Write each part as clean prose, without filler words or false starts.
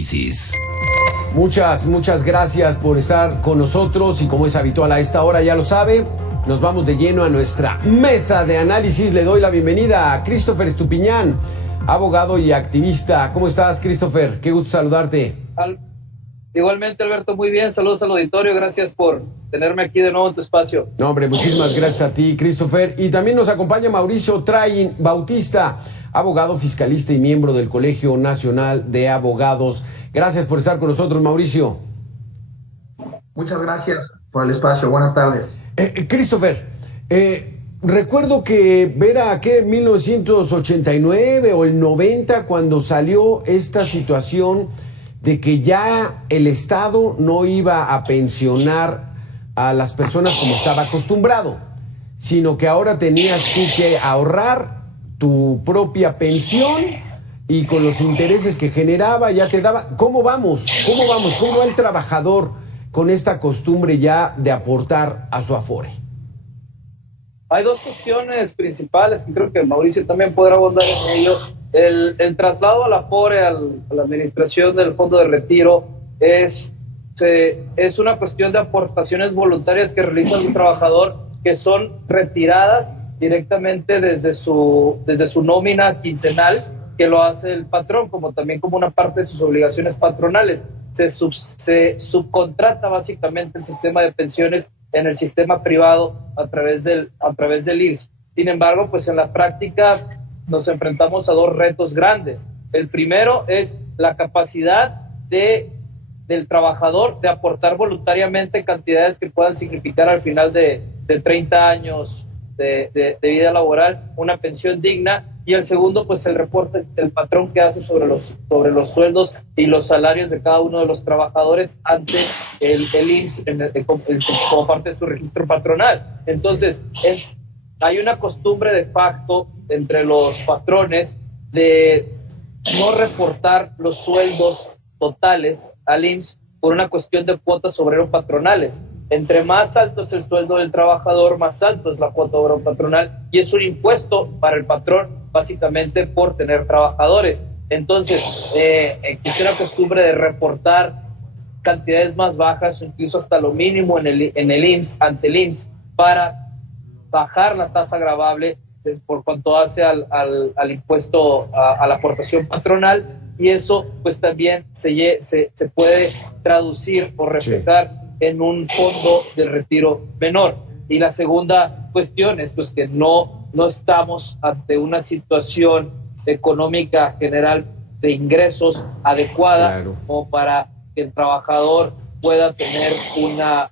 Análisis. Muchas gracias por estar con nosotros y como es habitual a esta hora, ya lo sabe, nos vamos de lleno a nuestra mesa de análisis. Le doy la bienvenida a Christopher Estupiñán, abogado y activista. ¿Cómo estás, Christopher? Qué gusto saludarte. Igualmente, Alberto, muy bien. Saludos al auditorio. Gracias por tenerme aquí de nuevo en tu espacio. No, hombre, muchísimas gracias a ti, Christopher. Y también nos acompaña Mauricio Train Bautista, abogado fiscalista y miembro del Colegio Nacional de Abogados. Gracias por estar con nosotros, Mauricio. Muchas gracias por el espacio. Buenas tardes. Christopher, recuerdo que era 1989 o el 90 cuando salió esta situación de que ya el Estado no iba a pensionar a las personas como estaba acostumbrado, sino que ahora tenías tú que ahorrar tu propia pensión y con los intereses que generaba ya te daba. ¿Cómo vamos? ¿Cómo va el trabajador con esta costumbre ya de aportar a su Afore? Hay dos cuestiones principales que creo que Mauricio también podrá abundar en ello. El traslado a la Afore, a la administración del fondo de retiro, es una cuestión de aportaciones voluntarias que realiza el trabajador, que son retiradas directamente desde su nómina quincenal, que lo hace el patrón, como también como una parte de sus obligaciones patronales. Se subcontrata básicamente el sistema de pensiones en el sistema privado a través del IRSS. Sin embargo, pues en la práctica nos enfrentamos a dos retos grandes. El primero es la capacidad del trabajador de aportar voluntariamente cantidades que puedan significar al final de 30 años de vida laboral una pensión digna. Y el segundo, pues el reporte del patrón que hace sobre los sueldos y los salarios de cada uno de los trabajadores ante el IMSS como parte de su registro patronal. Entonces, hay una costumbre de facto entre los patrones de no reportar los sueldos totales al IMSS por una cuestión de cuotas obrero-patronales. Entre más alto es el sueldo del trabajador, más alto es la cuota obrero-patronal, y es un impuesto para el patrón básicamente por tener trabajadores. Entonces, existe una costumbre de reportar cantidades más bajas, incluso hasta lo mínimo en el IMSS, ante el IMSS, para bajar la tasa gravable por cuanto hace al impuesto a la aportación patronal, y eso pues también se puede traducir o reflejar en un fondo de retiro menor. Y la segunda cuestión es pues que no estamos ante una situación económica general de ingresos adecuada, claro, como para que el trabajador pueda tener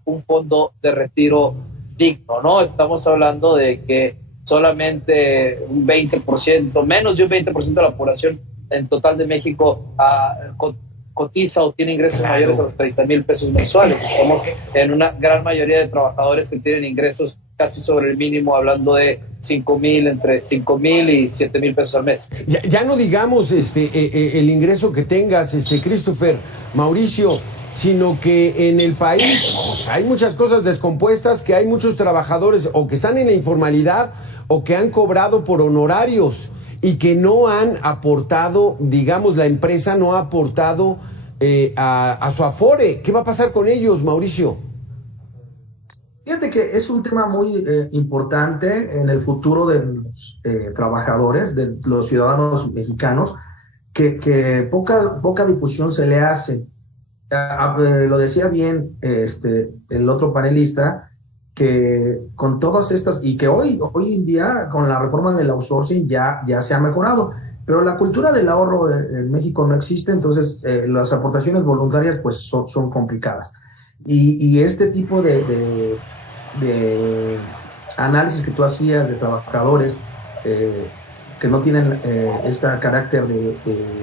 un fondo de retiro digno, ¿no? Estamos hablando de que solamente un 20%, menos de un 20% de la población en total de México cotiza o tiene ingresos mayores a los 30,000 pesos mensuales. Estamos en una gran mayoría de trabajadores que tienen ingresos casi sobre el mínimo, hablando de 5,000, entre 5,000 y 7,000 pesos al mes. Ya no digamos el ingreso que tengas, Christopher, Mauricio, sino que en el país pues, hay muchas cosas descompuestas, que hay muchos trabajadores o que están en la informalidad o que han cobrado por honorarios y que no han aportado, digamos, la empresa no ha aportado a su Afore. ¿Qué va a pasar con ellos, Mauricio? Fíjate que es un tema muy importante en el futuro de los trabajadores, de los ciudadanos mexicanos, que poca difusión se le hace. Lo decía bien el otro panelista, que con todas estas, y que hoy en día con la reforma del outsourcing ya se ha mejorado, pero la cultura del ahorro en México no existe, entonces las aportaciones voluntarias pues son complicadas. Y este tipo de análisis que tú hacías de trabajadores que no tienen este carácter de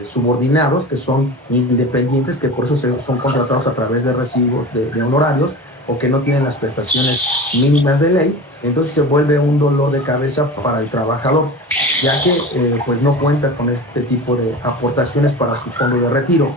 subordinados, que son independientes, que por eso son contratados a través de recibos de honorarios, o que no tienen las prestaciones mínimas de ley, entonces se vuelve un dolor de cabeza para el trabajador, ya que pues no cuenta con este tipo de aportaciones para su fondo de retiro,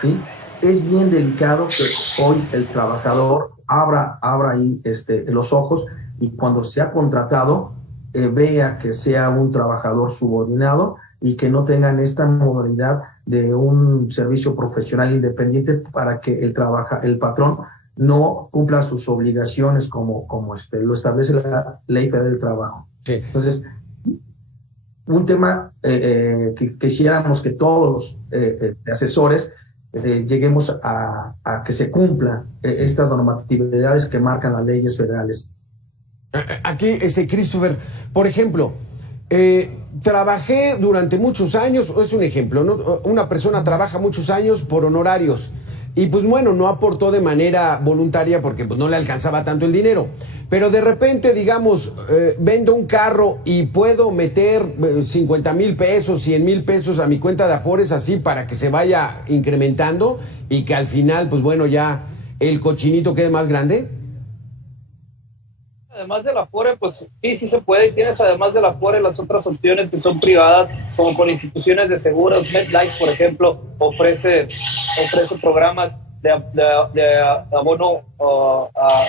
¿sí? Es bien delicado que hoy el trabajador abra ahí los ojos y cuando sea contratado vea que sea un trabajador subordinado y que no tengan esta modalidad de un servicio profesional independiente para que el patrón no cumpla sus obligaciones como lo establece la Ley Federal del Trabajo. Sí. Entonces, un tema que quisiéramos que todos los asesores lleguemos a que se cumplan estas normatividades que marcan las leyes federales. Aquí, Christopher, por ejemplo, trabajé durante muchos años, es un ejemplo, ¿no? Una persona trabaja muchos años por honorarios y pues bueno, no aportó de manera voluntaria porque pues no le alcanzaba tanto el dinero. Pero de repente, digamos, vendo un carro y puedo meter 50,000 pesos, 100,000 pesos a mi cuenta de Afores así para que se vaya incrementando y que al final, pues bueno, ya el cochinito quede más grande. Además del Afore, pues sí se puede. Y tienes además del Afore las otras opciones que son privadas, como con instituciones de seguros. MetLife, por ejemplo, ofrece programas de abono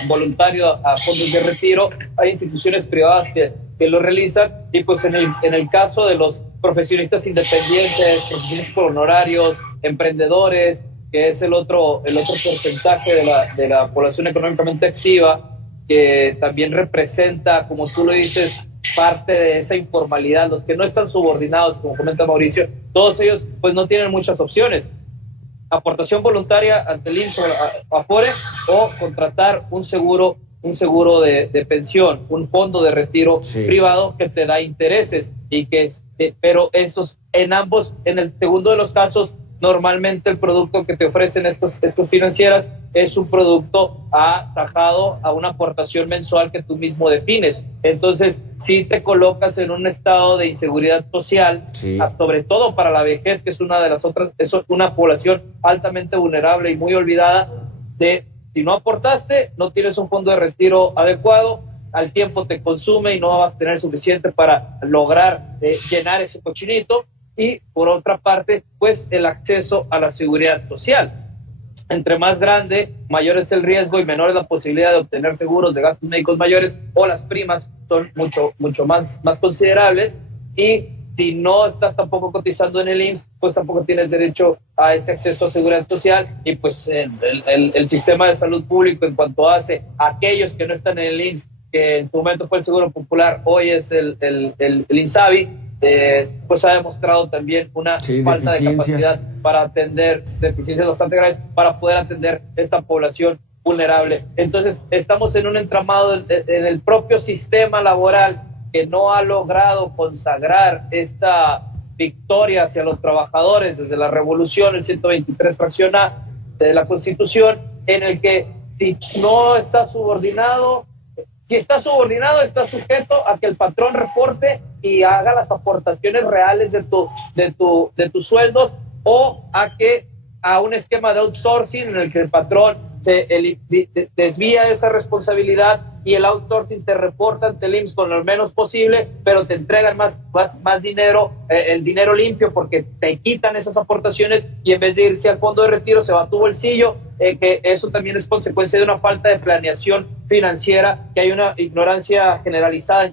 voluntario a fondos de retiro. Hay instituciones privadas que lo realizan. Y pues en el caso de los profesionistas independientes, profesionistas por honorarios, emprendedores, que es el otro porcentaje de la población económicamente activa, que también representa, como tú lo dices, parte de esa informalidad, los que no están subordinados, como comenta Mauricio, todos ellos pues no tienen muchas opciones. Aportación voluntaria ante el IMSS o Afore, o contratar un seguro de pensión, un fondo de retiro privado que te da intereses, pero en el segundo de los casos, normalmente el producto que te ofrecen estas financieras es un producto atajado a una aportación mensual que tú mismo defines. Entonces, si te colocas en un estado de inseguridad social, sobre todo para la vejez, que es una de las otras, es una población altamente vulnerable y muy olvidada. Si no aportaste, no tienes un fondo de retiro adecuado, al tiempo te consume y no vas a tener suficiente para lograr llenar ese cochinito. Y por otra parte, pues el acceso a la seguridad social. Entre más grande, mayor es el riesgo y menor es la posibilidad de obtener seguros de gastos médicos mayores, o las primas son mucho más considerables. Y si no estás tampoco cotizando en el IMSS, pues tampoco tienes derecho a ese acceso a seguridad social. Y pues el sistema de salud público, en cuanto hace a aquellos que no están en el IMSS, que en su momento fue el Seguro Popular, hoy es el INSABI, pues ha demostrado también una falta de capacidad para atender, deficiencias bastante graves, para poder atender esta población vulnerable. Entonces, estamos en un entramado en el propio sistema laboral que no ha logrado consagrar esta victoria hacia los trabajadores desde la revolución, el 123 fracción A de la Constitución, en el que si no está subordinado, si está subordinado, está sujeto a que el patrón reporte y haga las aportaciones reales de tus sueldos, o a un esquema de outsourcing en el que el patrón desvía esa responsabilidad y el outsourcing te reporta ante el IMSS con lo menos posible, pero te entregan más dinero, el dinero limpio, porque te quitan esas aportaciones y en vez de irse al fondo de retiro se va a tu bolsillo, que eso también es consecuencia de una falta de planeación financiera, que hay una ignorancia generalizada en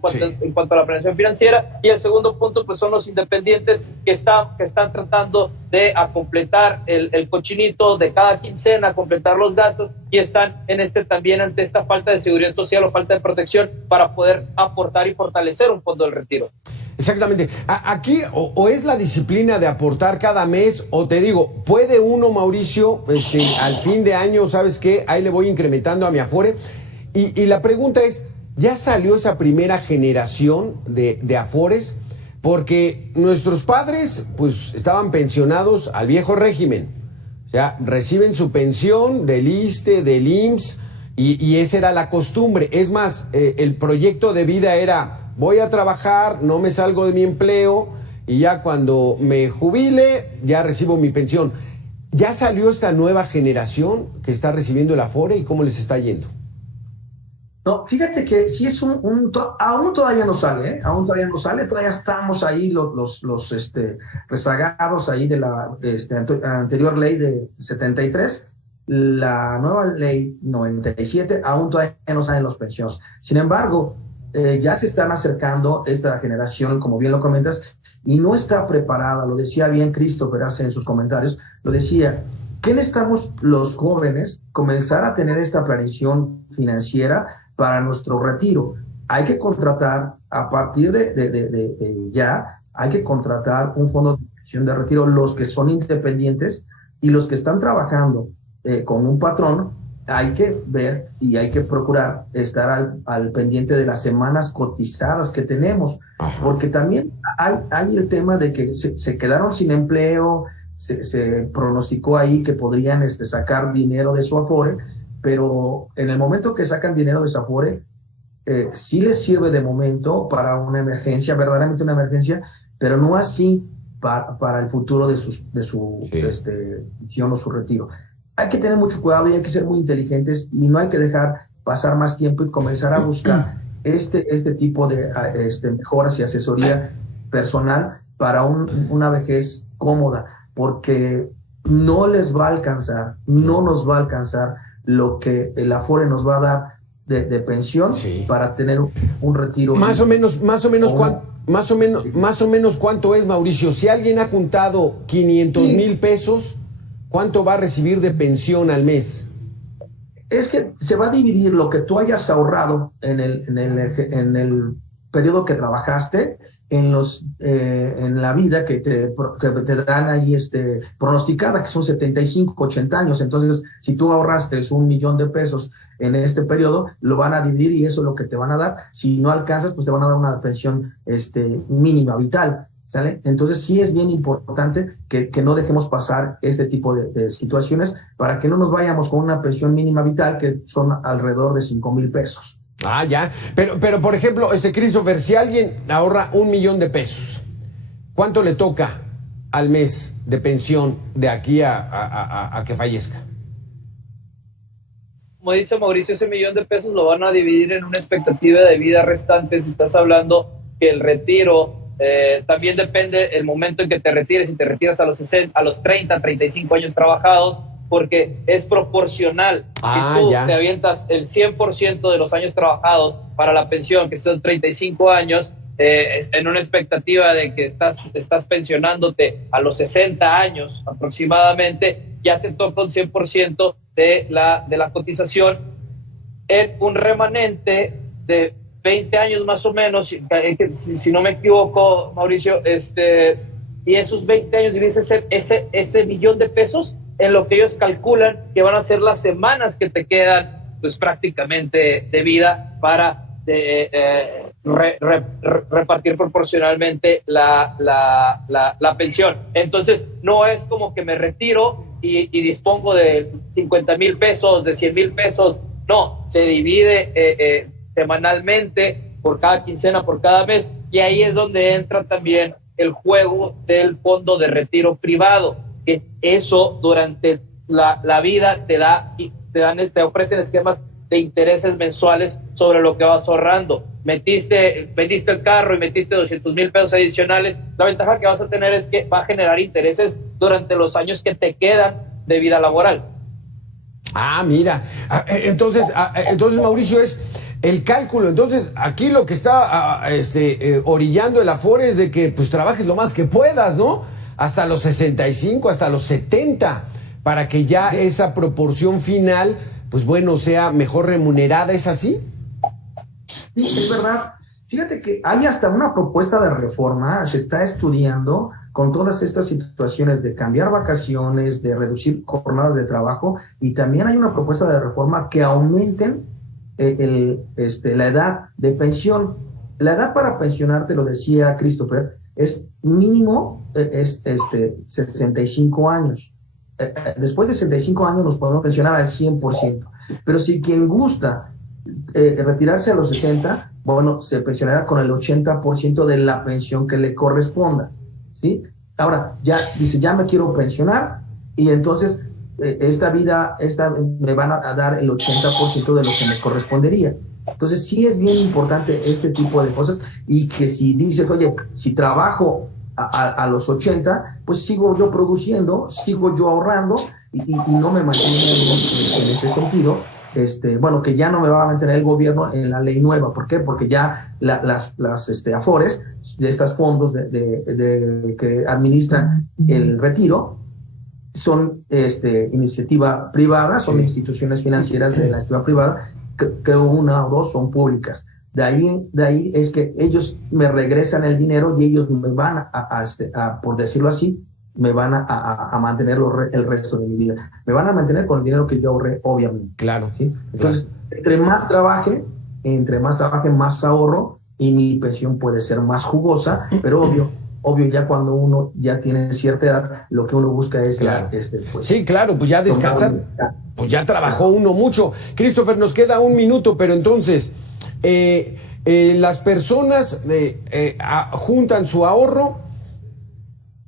cuanto a la planeación financiera. Y el segundo punto pues son los independientes que están tratando de completar el cochinito de cada quincena, completar los gastos, y están también ante esta falta de seguridad social o falta de protección para poder aportar y fortalecer un fondo del retiro. Exactamente. Aquí o es la disciplina de aportar cada mes, o te digo, puede uno, Mauricio, al fin de año, ¿sabes qué? Ahí le voy incrementando a mi Afore. Y la pregunta es, ¿ya salió esa primera generación de Afores? Porque nuestros padres, pues, estaban pensionados al viejo régimen. O sea, reciben su pensión del ISSSTE, del IMSS, y esa era la costumbre. Es más, el proyecto de vida era: voy a trabajar, no me salgo de mi empleo y ya cuando me jubile ya recibo mi pensión. ¿Ya salió esta nueva generación que está recibiendo el Afore y cómo les está yendo? No, fíjate que sí es aún todavía no sale, ¿eh? Aún todavía no sale, todavía estamos ahí los rezagados ahí de la anterior ley de 73. La nueva ley 97, aún todavía no salen los pensiones. Sin embargo, ya se están acercando esta generación, como bien lo comentas, y no está preparada, lo decía bien Christopher hace en sus comentarios, lo decía, ¿qué necesitamos los jóvenes? Comenzar a tener esta planificación financiera para nuestro retiro. Hay que contratar, a partir de ya, hay que contratar un fondo de pensión de retiro, los que son independientes y los que están trabajando con un patrón. Hay que ver y hay que procurar estar al pendiente de las semanas cotizadas que tenemos, porque también hay el tema de que se quedaron sin empleo, se pronosticó ahí que podrían sacar dinero de su Afore, pero en el momento que sacan dinero de su Afore, sí les sirve de momento para una emergencia, verdaderamente una emergencia, pero no así para el futuro de su pensión o su retiro. Hay que tener mucho cuidado y hay que ser muy inteligentes y no hay que dejar pasar más tiempo y comenzar a buscar este tipo de mejoras y asesoría personal para una vejez cómoda, porque no les va a alcanzar, no nos va a alcanzar lo que el Afore nos va a dar de pensión para tener un retiro. Más o menos cuánto es, Mauricio. Si alguien ha juntado 500,000 pesos, ¿cuánto va a recibir de pensión al mes? Es que se va a dividir lo que tú hayas ahorrado en el periodo que trabajaste, en la vida que te dan ahí pronosticada, que son 75, 80 años. Entonces, si tú ahorraste $1,000,000 en este periodo, lo van a dividir y eso es lo que te van a dar. Si no alcanzas, pues te van a dar una pensión mínima vital. ¿Sale? Entonces sí es bien importante que no dejemos pasar este tipo de situaciones para que no nos vayamos con una pensión mínima vital que son alrededor de $5,000. Ah, ya. Pero por ejemplo, Christopher, si alguien ahorra $1,000,000, ¿cuánto le toca al mes de pensión de aquí a que fallezca? Como dice Mauricio, ese $1,000,000 lo van a dividir en una expectativa de vida restante. Si estás hablando que el retiro también depende el momento en que te retires, si te retiras a los 30, 35 años trabajados, porque es proporcional. Si tú te avientas el 100% de los años trabajados para la pensión, que son 35 años, en una expectativa de que estás pensionándote a los 60 años aproximadamente, ya te toca un 100% de la cotización en un remanente de 20 años más o menos, si no me equivoco, Mauricio, y esos 20 años divides ese $1,000,000 en lo que ellos calculan que van a ser las semanas que te quedan, pues prácticamente de vida para repartir proporcionalmente la pensión. Entonces, no es como que me retiro y dispongo de $50,000, de $100,000, no, se divide semanalmente, por cada quincena, por cada mes, y ahí es donde entra también el juego del fondo de retiro privado, que eso durante la vida te ofrecen esquemas de intereses mensuales sobre lo que vas ahorrando. Vendiste el carro y metiste $200,000 adicionales, la ventaja que vas a tener es que va a generar intereses durante los años que te quedan de vida laboral. Ah, mira, entonces Mauricio, es el cálculo. Entonces, aquí lo que está orillando el Afore es de que pues trabajes lo más que puedas, ¿no? Hasta los 65, hasta los 70, para que ya esa proporción final, pues bueno, sea mejor remunerada. ¿Es así? Sí, es verdad. Fíjate que hay hasta una propuesta de reforma, se está estudiando con todas estas situaciones de cambiar vacaciones, de reducir jornadas de trabajo, y también hay una propuesta de reforma que aumenten la edad de pensión. La edad para pensionarte, lo decía Christopher, es mínimo 65 años. Después de 65 años nos podemos pensionar al 100%. Pero si quien gusta retirarse a los 60, bueno, se pensionará con el 80% de la pensión que le corresponda, ¿sí? Ahora, ya dice, ya me quiero pensionar, y entonces esta me van a dar el 80% de lo que me correspondería. Entonces sí es bien importante este tipo de cosas, y que si dices, oye, si trabajo a los 80, pues sigo yo produciendo, sigo yo ahorrando, y no me mantengo en este sentido, bueno, que ya no me va a mantener el gobierno en la ley nueva. ¿Por qué? Porque ya las afores de estos fondos que administran el retiro son iniciativa privada, son instituciones financieras de la iniciativa privada, que una o dos son públicas. De ahí es que ellos me regresan el dinero y ellos me van por decirlo así, me van a mantener el resto de mi vida. Me van a mantener con el dinero que yo ahorré, obviamente. Claro. ¿Sí? Entonces, entre más trabaje, más ahorro y mi pensión puede ser más jugosa, pero obvio, ya cuando uno ya tiene cierta edad, lo que uno busca es pues, sí, claro, pues ya descansar, pues ya trabajó uno mucho. Christopher, nos queda un minuto, pero entonces las personas juntan su ahorro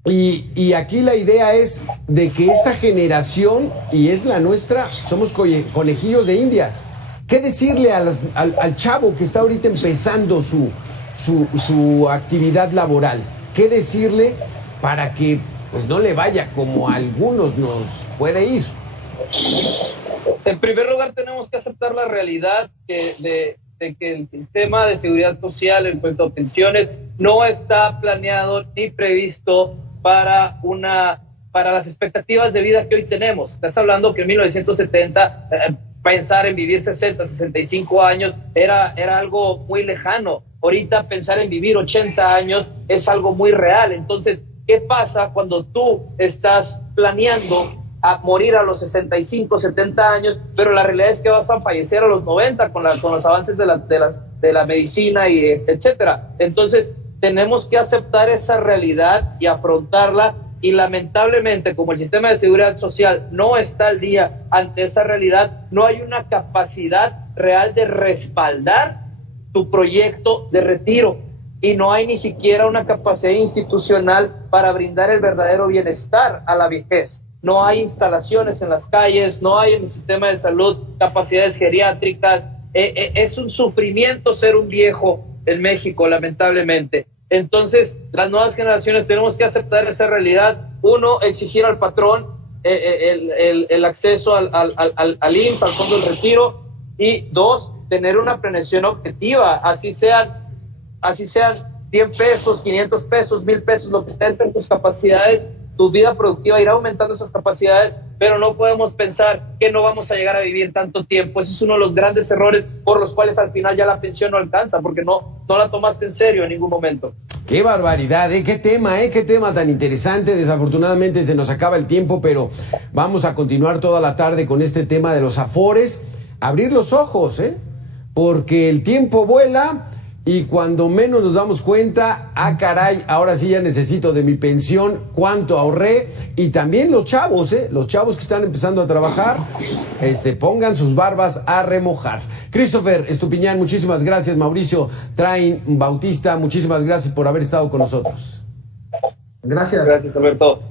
y aquí la idea es de que esta generación, y es la nuestra, somos conejillos de indias. ¿Qué decirle al chavo que está ahorita empezando su actividad laboral? ¿Qué decirle para que pues no le vaya como a algunos nos puede ir? En primer lugar, tenemos que aceptar la realidad de que el sistema de seguridad social en cuanto a pensiones no está planeado ni previsto para las expectativas de vida que hoy tenemos. Estás hablando que en 1970 pensar en vivir 60, 65 años era algo muy lejano. Ahorita pensar en vivir 80 años es algo muy real. Entonces, ¿qué pasa cuando tú estás planeando a morir a los 65, 70 años, pero la realidad es que vas a fallecer a los 90 con los avances de la medicina y etcétera? Entonces, tenemos que aceptar esa realidad y afrontarla, y lamentablemente, como el sistema de seguridad social no está al día ante esa realidad, no hay una capacidad real de respaldar tu proyecto de retiro, y no hay ni siquiera una capacidad institucional para brindar el verdadero bienestar a la vejez. No hay instalaciones en las calles, no hay en el sistema de salud capacidades geriátricas. Es un sufrimiento ser un viejo en México, lamentablemente. Entonces, las nuevas generaciones tenemos que aceptar esa realidad. Uno, exigir al patrón el acceso al IMSS, al fondo del retiro. Y dos, tener una planeación objetiva, así sean 100 pesos, 500 pesos, 1000 pesos, lo que esté entre tus capacidades. Tu vida productiva irá aumentando esas capacidades, pero no podemos pensar que no vamos a llegar a vivir tanto tiempo. Ese es uno de los grandes errores por los cuales al final ya la pensión no alcanza, porque no la tomaste en serio en ningún momento. ¡Qué barbaridad! ¡Qué tema tan interesante! Desafortunadamente se nos acaba el tiempo, pero vamos a continuar toda la tarde con este tema de los afores. Abrir los ojos, porque el tiempo vuela. Y cuando menos nos damos cuenta, caray, ahora sí ya necesito de mi pensión, cuánto ahorré. Y también los chavos que están empezando a trabajar, pongan sus barbas a remojar. Christopher Estupiñán, muchísimas gracias. Mauricio Train Bautista, muchísimas gracias por haber estado con nosotros. Gracias. Gracias, Alberto.